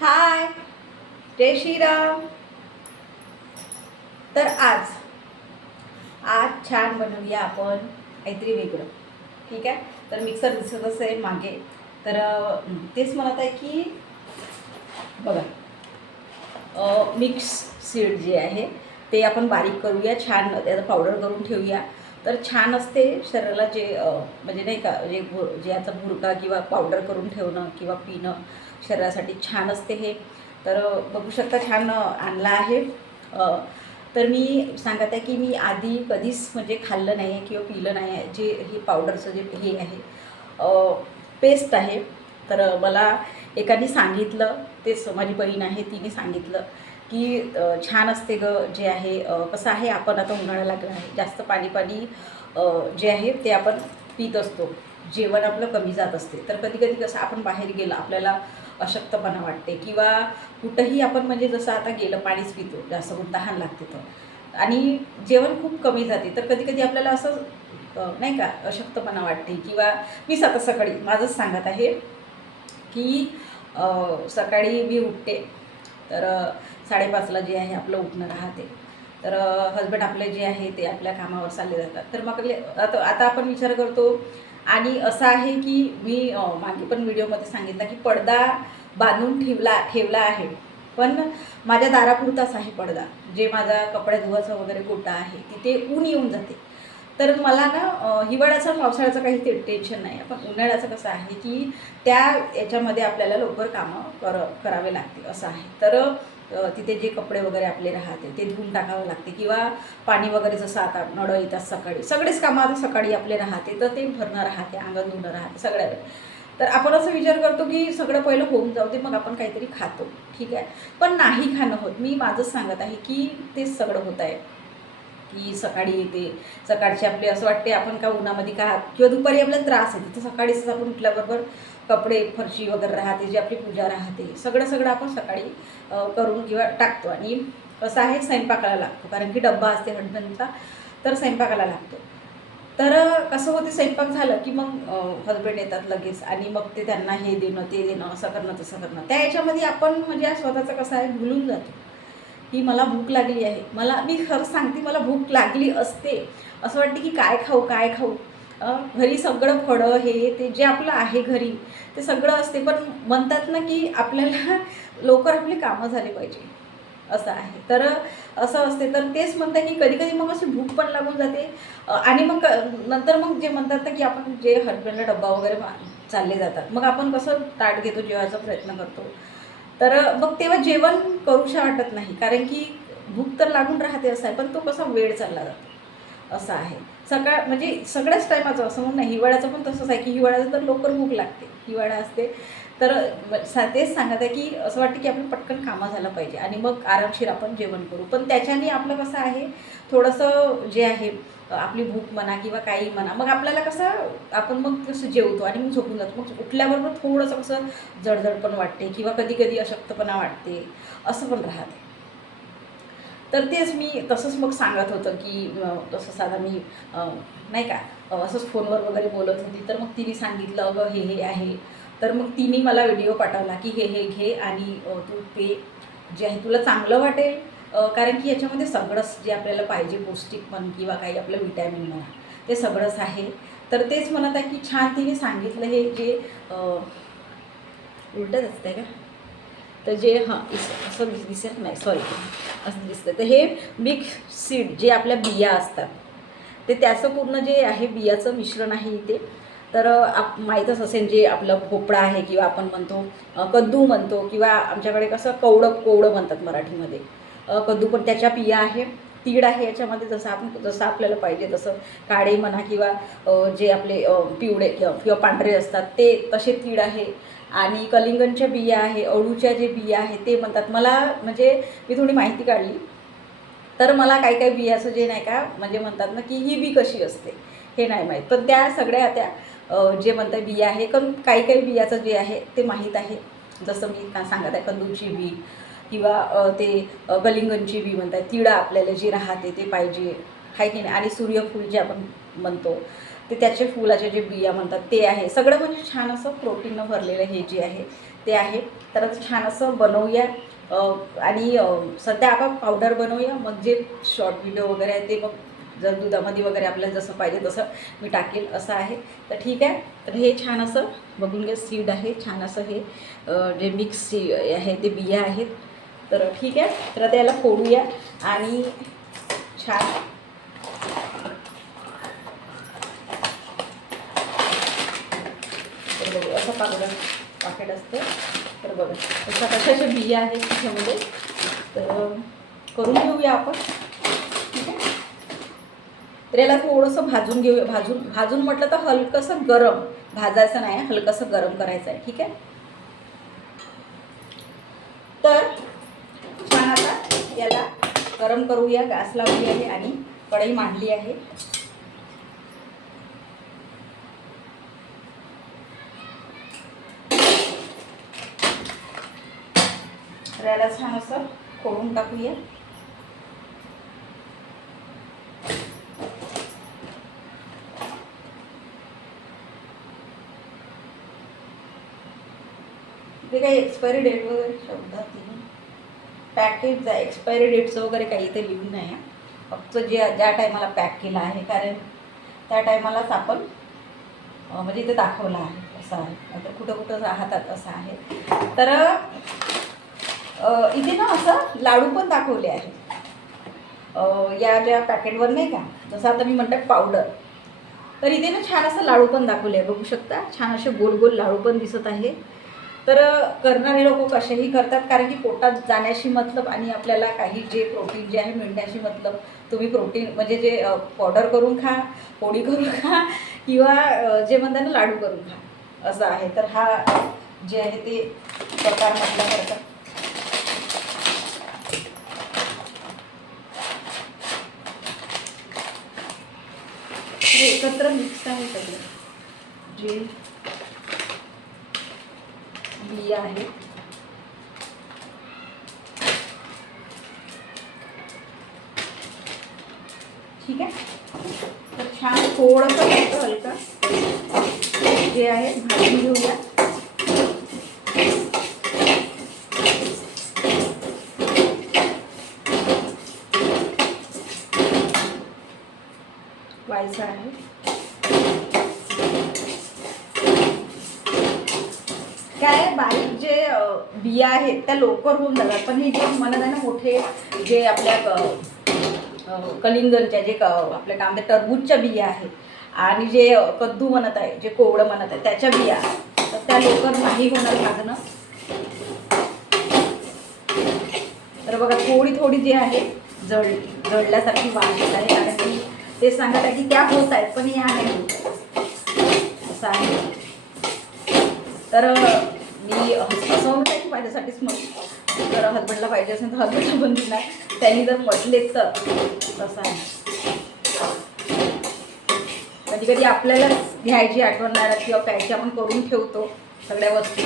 हाय, जय श्रीराम. तर आज आज छान बनवूया आपण काहीतरी वेगळं. ठीक आहे. तर मिक्सर दिसत असेल मागे. तर तेच म्हणत आहे की बघा, मिक्स सीड जे आहे ते आपण बारीक करूया, छान त्याचं पावडर करून ठेवूया. तर छान असते शरीराला, जे म्हणजे नाही का, जे आता भुरका किंवा पावडर करून ठेवणं किंवा पिणं शरीरासाठी छान असते हे. तर बघू शकता, छान आणला आहे. तर मी सांगत आहे की मी आधी कधीच म्हणजे खाल्लं नाही आहे किंवा पिलं नाही आहे. जे हे पावडरचं जे हे आहे, पेस्ट आहे. तर मला एकाने सांगितलं, तेच माझी बहीण आहे तिने सांगितलं की छान असते गं. जे आहे कसं आहे, आपण आता उन्हाळा लागला आहे, जास्त पाणी पाणी जे आहे ते आपण पित असतो, जेवण आपलं कमी जात असते. तर कधी कधी कसं आपण बाहेर गेलं, आपल्याला अशक्तपणा वाटते किंवा कुठंही आपण म्हणजे जसं आता गेलं पाणीच पितो, जास्त करून तहान लागते तर, आणि जेवण खूप कमी जाते. तर कधी कधी आपल्याला असं नाही का अशक्तपणा वाटते. किंवा मी आता सकाळी माझंच सांगत आहे की सकाळी मी उठते. तर 5:30ला जे आहे आपलं उठणं राहते. तर हजबंड आपले जे आहे ते आपल्या कामावर चालले जातात. तर मग आता आता आपण विचार करतो. आणि असं आहे की मी मागे पण व्हिडिओमध्ये सांगितलं की पडदा बांधून ठेवला आहे, पण माझ्या दारापुरताच आहे पडदा. जे माझा कपडे धुवायचा वगैरे गोटा आहे तिथे ऊन येऊन जाते. तर मला ना हिवाळ्याचं पावसाळ्याचं काही टेन्शन नाही. पण उन्हाळ्याचं कसं आहे की त्या याच्यामध्ये आपल्याला लवकर कामं करावे लागते, असं आहे. तर तिथे जे कपडे वगैरे आपले राहते ते धुवून टाकावं लागते. किंवा पाणी वगैरे जसं आता नळ येतात सकाळी, सगळेच कामं आता सकाळी आपले राहते, तर ते भरणं राहते, अंगण धुणं राहते, सगळ्या. तर आपण असं विचार करतो की सगळं पहिलं होऊन जाऊ दे, मग आपण काहीतरी खातो. ठीक आहे. पण नाही खाणं होत. मी माझंच सांगत आहे की तेच सगळं होत आहे की सकाळी येते, सकाळचे आपले असं वाटते आपण का उन्हामध्ये का, किंवा दुपारी आपल्याला त्रास येते, तर सकाळीच आपण उठल्याबरोबर कपडे फरशी वगैरे राहते, जी आपली पूजा राहते, सगळं सगळं आपण सकाळी करून किंवा टाकतो. आणि कसं आहे, स्वयंपाकाला लागतो, कारण की डब्बा असते हजबंडचा, तर स्वयंपाकाला लागतो. तर कसं होते, स्वयंपाक झालं की मग हजबंड येतात लगेच, आणि मग ते त्यांना हे देणं ते देणं, असं करणं तसं करणं, त्या याच्यामध्ये आपण म्हणजे स्वतःचं कसं आहे भुलून जातो की मला भूक लागली आहे. मी खरंच सांगते, मला भूक लागली असते, असं वाटते की काय खाऊ काय खाऊ. घरी सगळं फळं हे ते जे आपलं आहे घरी ते सगळं असते, पण म्हणतात ना की आपल्याला लवकर आपली कामं झाली पाहिजे, असं आहे. तर असं असते. तर तेच म्हणते की कधी कधी मग अशी भूक पण लागून जाते. आणि मग नंतर मग जे म्हणतात ना की आपण जे हजबंडला डब्बा वगैरे चालले जातात, मग आपण कसं ताट घेतो, जेवायचा प्रयत्न करतो. तर मग तेव्हा जेवण करूशा वाटत नाही, कारण की भूक तर लागून राहते, असं आहे. पण तो कसा वेळ चालला जातो, असं आहे. सकाळ म्हणजे सगळ्याच टायमाचं असं म्हणून नाही, हिवाळ्याचं पण तसंच आहे की हिवाळ्याचं तर लवकर भूक लागते, हिवाळा असते. तर तेच सांगत आहे की असं वाटतं की आपण पटकन कामं झालं पाहिजे आणि मग आरामशीर आपण जेवण करू. पण त्याच्याने आपलं कसं आहे, थोडंसं जे आहे आपली भूक म्हणा किंवा काही म्हणा, मग आपल्याला कसं आपण मग कसं जेवतो आणि मग झोपून जातो. मग उठल्याबरोबर थोडंसं कसं जडजड पण वाटते किंवा कधी कधी अशक्तपणा वाटते, असं पण राहते. तर तेच मी तसंच मग सांगत होतं की तसं साधा मी नाही का असंच फोनवर वगैरे बोलत होती. तर मग तिने सांगितलं, अगं हे हे आहे. तर मग तिने मला व्हिडिओ पाठवला की हे घे आणि तू पे, जे आहे तुला चांगलं वाटेल. कारण की याच्यामध्ये सगळंच जे आपल्याला पाहिजे, पौष्टिक पण किंवा काही आपलं विटॅमिन म्हणा, ते सगळंच आहे. तर तेच म्हणत आहे की छान तिने सांगितलं. हे जे उलटच असते का, तर जे असं दिसत नाही, सॉरी, असं दिसतं. तर हे मिक्स सीड जे आपल्या बिया असतात, ते त्याचं पूर्ण जे आहे बियाचं मिश्रण आहे इथे. तर माहीतच असेल, जे आपलं भोपळा आहे किंवा आपण म्हणतो कद्दू म्हणतो, किंवा आमच्याकडे कसं कोवडं म्हणतात मराठीमध्ये. कद्दू पण त्याच्या बिया आहे. तीळ आहे याच्यामध्ये, जसं आपल्याला पाहिजे तसं, काळे म्हणा किंवा जे आपले पिवळे किंवा पांढरे असतात ते तसे तीळ आहे. आणि कलिंगडच्या बिया आहे, अळूच्या जे बिया आहे ते म्हणतात. मला म्हणजे मी थोडी माहिती काढली, तर मला काही काही बियाचं जे नाही का म्हणजे म्हणतात ना की ही बी कशी असते हे नाही माहीत. पण त्या सगळ्या त्या जे म्हणतात बिया आहे, पण काही काही बियाचं जे आहे ते माहीत आहे. जसं मी सांगत आहे, कद्दूची बी किंवा ते कलिंगडची बी म्हणतात. तिळा आपल्याला जे राहते ते पाहिजे, आहे की नाही. आणि सूर्यफूल जे आपण म्हणतो, ते त्याचे फुलाचे जे बिया म्हणतात ते आहे. सगळं म्हणजे छान असं प्रोटीननं भरलेलं हे जे आहे ते आहे. तर आता छान असं बनवूया आणि सध्या आपण पावडर बनवूया, मग जे शॉर्ट व्हिडिओ वगैरे आहे ते मग जर दुधामध्ये वगैरे आपल्याला जसं पाहिजे तसं मी टाकेल असं आहे. तर ठीक आहे. तर हे छान असं बघून घ्या, सीड आहे छान असं हे जे मिक्स आहे ते बिया आहेत. तर ठीक आहे. तर आता याला फोडूया आणि छान तर बघू असं पाकेट असतं. तर बघा अशा कशाच्या बिया आहेत त्याच्यामध्ये. तर करून घेऊया आपण. ठीक आहे. तर याला थोडंसं भाजून घेऊया. भाजून म्हटलं तर हलकंसं गरम, भाजायचं नाही, हलकंसं गरम करायचं आहे. ठीक आहे. तर छान आता याला गरम करूया. गॅस लावली आहे आणि कढई मांडली आहे. तर याला छान असं फोडून टाकूया. ते काही एक्सपायरी डेट वगैरे शब्दात पॅकेज एक्सपायरी डेटचं वगैरे काही इथे लिहून नाही आहे. फक्त ज्या टायमाला पॅक केलं आहे, कारण त्या टायमालाच आपण म्हणजे इथे दाखवलं आहे असं आहे. नाहीतर कुठं कुठं राहतात असं आहे. तर इथे ना असं लाडू पण दाखवले आहे या ज्या पॅकेटवर नाही का. जसं आता मी म्हणते पावडर, तर इथे ना छान असं लाडू पण दाखवले आहे. बघू शकता छान असे गोल गोल लाडू पण दिसत आहे. तर करणारे लोक कसेही करतात, कारण की पोटात जाण्याशी मतलब आणि आपल्याला काही जे प्रोटीन जे आहे मिळण्याशी मतलब. तुम्ही प्रोटीन म्हणजे जे पावडर करून खा, पोळी करून खा, किंवा जे म्हणतात ना लाडू करून खा असं आहे. तर हा जे आहे ते प्रकार म्हटल्यासारखं. एकत्र मिक्स आहे सगळं जे बिया आहे. ठीक आहे. तर छान थोडंसं हलका जे आहे भाजून घेऊया. व्हायचं आहे. काय बारीक जे बिया आहेत त्या लवकर होऊन जातात, पण हे जे म्हणत आहे ना मोठे जे आपल्या कलिंगडच्या जे आपल्या कांदे टरबूजच्या बिया आहेत आणि जे कद्दू म्हणत आहे, जे कोवळं म्हणत आहे त्याच्या बिया, तर त्या लवकर नाही होणार भाजणं. तर बघा थोडी जी आहे जळल्यासारखी वाढ येत आहे, कारण की ते सांगत आहे की त्या होत आहेत पण या नाही होत असं आहे. तर मी असं म्हणत आहे की माझ्यासाठीच मग जर हसबंडला पाहिजे असेल तर हसबंडला पण दिला, त्यांनी जर म्हटले तर तसं आहे. कधी कधी आपल्यालाच घ्यायची आठवण नाही किंवा प्यायची आपण करून ठेवतो सगळ्या वस्तू,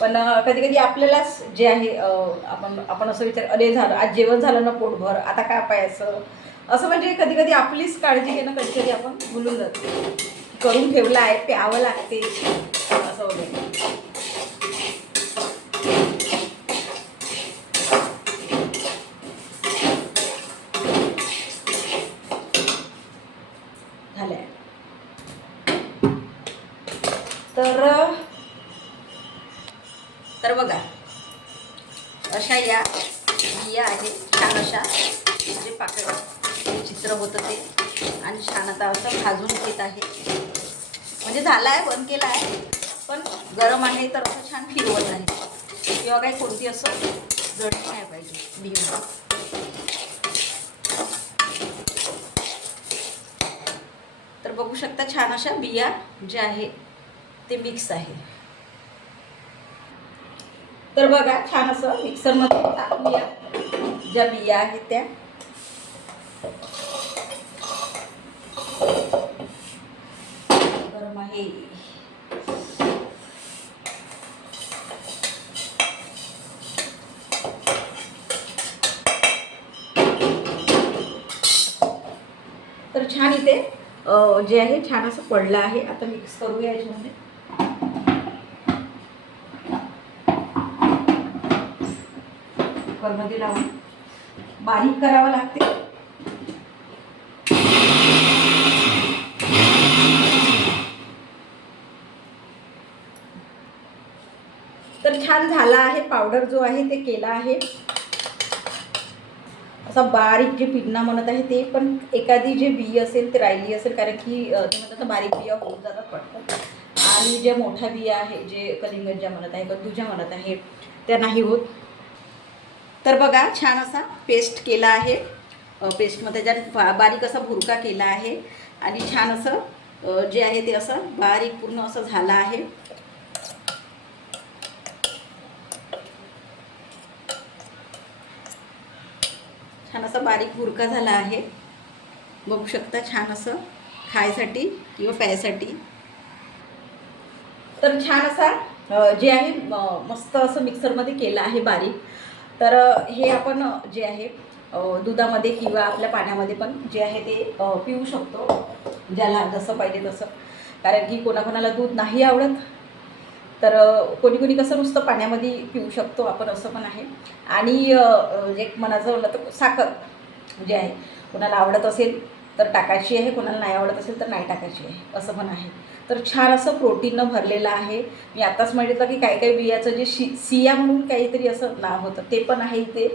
पण कधी कधी आपल्यालाच जे आहे आपण असं विचार अरे झालं आज जेवण झालं ना पोटभर आता काय पाहायचं असं, म्हणजे कधी कधी आपलीच काळजी घेणं कधी कधी आपण भुलून जातो. करून ठेवलं आहे प्यावं लागते असं वगैरे. झालंय. तर बघा अशा या बिया आहेत छान अशा, जे पाकळ्या चित्र होतं ते, आणि छान आता असं भाजून घेत आहे. म्हणजे झालं आहे, बंद केलं आहे, पण गरम आहे तर असं छान फिरवत आहे किंवा काही कोणती असं जळली नाही पाहिजे बिया. तर बघू शकता छान अशा बिया ज्या आहे ते मिक्स आहे. तर बघा छान असं मिक्सरमध्ये टाकूया ज्या बिया आहेत त्या. गरम आहे. तर छान इथे जे आहे छान असं पडलं आहे. आता मिक्स करूया याच्यामध्ये. कुकरमध्ये लावून बारीक करावं लागते. तर छान झाला आहे. पावडर जो आहे ते केला आहे. असा बारीक जे पिन्ना म्हणत आहे ते, पण एखादी जे बी असेल ते राहिली असेल, कारण की ते म्हणतात बारीक बिया होऊन जातात पटकन. आणि जे मोठ्या बिया आहे, जे कलिंगड ज्या म्हणत आहे, कद्दू ज्या म्हणत आहे, त्या नाही होत. तर बघा छान असा पेस्ट केला आहे. पेस्टमध्ये त्याच्यात बारीक असा भुरका केला आहे आणि छान असं जे आहे ते असं बारीक पूर्ण असं झालं आहे. छान असा बारीक भुरका झाला आहे. बघू शकता, छान असं खायसाठी किंवा प्यायसाठी. तर छान असा जे आहे मस्त असं मिक्सरमध्ये केलं आहे बारीक. तर हे आपण जे आहे दुधामध्ये किंवा आपल्या पाण्यामध्ये पण जे आहे ते पिऊ शकतो, ज्याला जसं पाहिजे तसं. कारण की कोणाकोणाला दूध नाही आवडत, तर कोणी कोणी कसं नुसतं पाण्यामध्ये पिऊ शकतो आपण, असं पण आहे. आणि जे म्हणायचं म्हणलं तर साखर जे आहे कोणाला आवडत असेल तर टाकायची आहे, कोणाला नाही आवडत असेल तर नाही टाकायची आहे, असं पण आहे. तर छान असं प्रोटीननं भरलेलं आहे. मी आत्ताच म्हटलं की काही काही बियाचं जे सिया म्हणून काहीतरी असं नाव होतं, ते पण आहे इथे.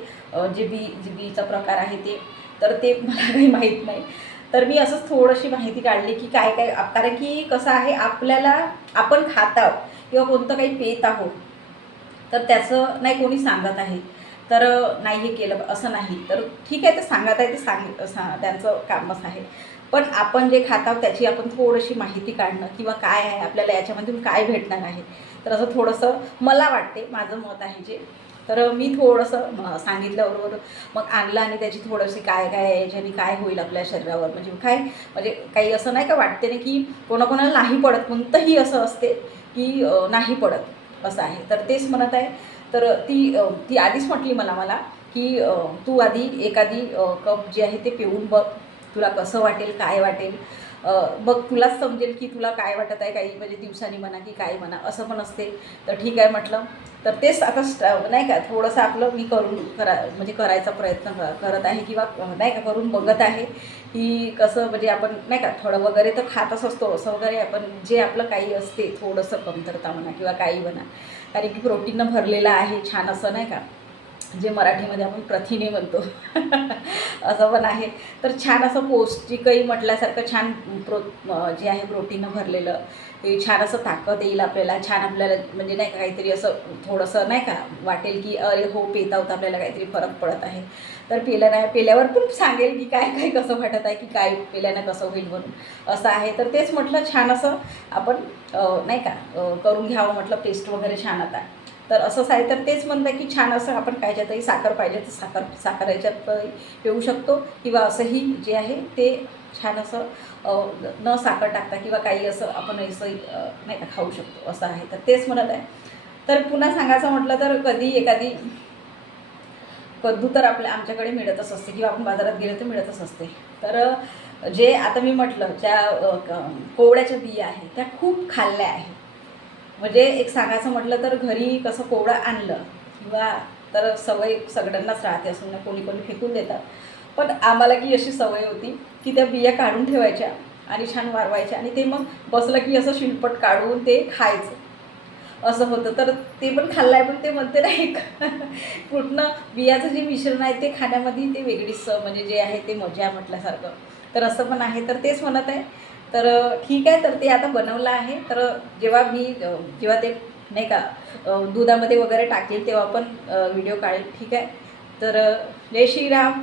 जे बीचा प्रकार आहे ते, तर ते मला काही माहीत नाही. तर मी असंच थोडीशी माहिती काढली की काय काय, कारण की कसं आहे, आपल्याला आपण खात आहोत किंवा कोणतं काही पेत आहोत, तर त्याचं नाही कोणी सांगत आहे तर नाही हे केलं असं नाही. तर ठीक आहे, ते सांगत आहे ते त्यांचं कामच आहे. पण आपण जे खात आहोत त्याची आपण थोडीशी माहिती काढणं, किंवा काय आहे आपल्याला याच्यामधून काय भेटणार आहे, तर असं थोडंसं मला वाटते, माझं मत आहे जे. तर मी थोडंसं सांगितल्याबरोबर मग आणलं आणि त्याची थोडीशी काय काय आहे याच्याने काय होईल आपल्या शरीरावर, म्हणजे काय, म्हणजे काही असं नाही का वाटते ना की कोणाकोणाला नाही पडत, कोणतंही असं असते की नाही पडत असं आहे. तर तेच म्हणत आहे. तर ती आधीच म्हटली मला की तू आधी एखादी कप जे आहे ते पिऊन बघ, तुला कसं वाटेल, काय वाटेल, बघ तुलाच समजेल की तुला काय वाटत आहे. काही म्हणजे दिवसांनी म्हणा की काय म्हणा, असं पण असते. तर ठीक आहे म्हटलं. तर तेच आता नाही का थोडंसं आपलं मी म्हणजे करायचा प्रयत्न करत आहे, किंवा नाही का करून बघत आहे की कसं, म्हणजे आपण नाही का थोडं वगैरे तर खातच असतो असं वगैरे, आपण जे आपलं काही असते थोडंसं कमतरता म्हणा किंवा काही म्हणा, कारण की प्रोटीननं भरलेलं आहे छान असं, नाही का, जे मराठीमध्ये आपण प्रथिने म्हणतो असं पण आहे. तर छान असं पौष्टिकही म्हटल्यासारखं छान जे आहे प्रोटीनं भरलेलं, ते छान असं ताकद येईल आपल्याला, छान आपल्याला म्हणजे नाही का काहीतरी असं थोडंसं नाही का वाटेल की अरे हो पेत आहोत, आपल्याला काहीतरी फरक पडत आहे. तर पेल्यावर पण सांगेल की काय काय कसं वाटत आहे, की काय पेल्यानं कसं होईल म्हणून, असं आहे. तर तेच म्हटलं छान असं आपण नाही का करून घ्यावं म्हटलं, पेस्ट वगैरे छान आता. तर असंच आहे. तर तेच म्हणतं की छान असं आपण कायच्यातही साखर पाहिजे तर साखर याच्यात पिऊ शकतो, किंवा असंही जे आहे ते छान असं न साखर टाकता किंवा काही असं आपण असं नाही का खाऊ शकतो, असं आहे. तर तेच म्हणत आहे. तर पुन्हा सांगायचं म्हटलं तर कधी एखादी कद्दू तर आमच्याकडे मिळतच असते, किंवा आपण बाजारात गेलो तर मिळतच असते. तर जे आता मी म्हटलं ज्या कोवळ्याच्या बिया आहेत त्या खूप खाल्ल्या आहे. म्हणजे एक सांगायचं म्हटलं तर घरी कसं कोवळं आणलं किंवा तर सवय सगळ्यांनाच राहते, असं ना कोणी कोणी फेकून देतात. पण आम्हाला की अशी सवय होती की त्या बिया काढून ठेवायच्या आणि छान वारवायच्या, आणि ते मग बसलं की असं शिलपट काढून ते खायचं, असं होतं. तर ते पण खाल्लं आहे, पण ते म्हणते नाही का पूर्ण बियाचं जे मिश्रण आहे ते खाण्यामध्ये ते वेगळीच म्हणजे जे आहे ते मजा म्हटल्यासारखं. तर असं पण आहे. तर तेच म्हणत आहे. तर ठीक आहे. तर ते आता बनवलं आहे. तर जेव्हा ते नाही का दुधामध्ये वगैरे टाकेल तेव्हा पण व्हिडिओ काढेल. ठीक आहे. तर जय श्रीराम.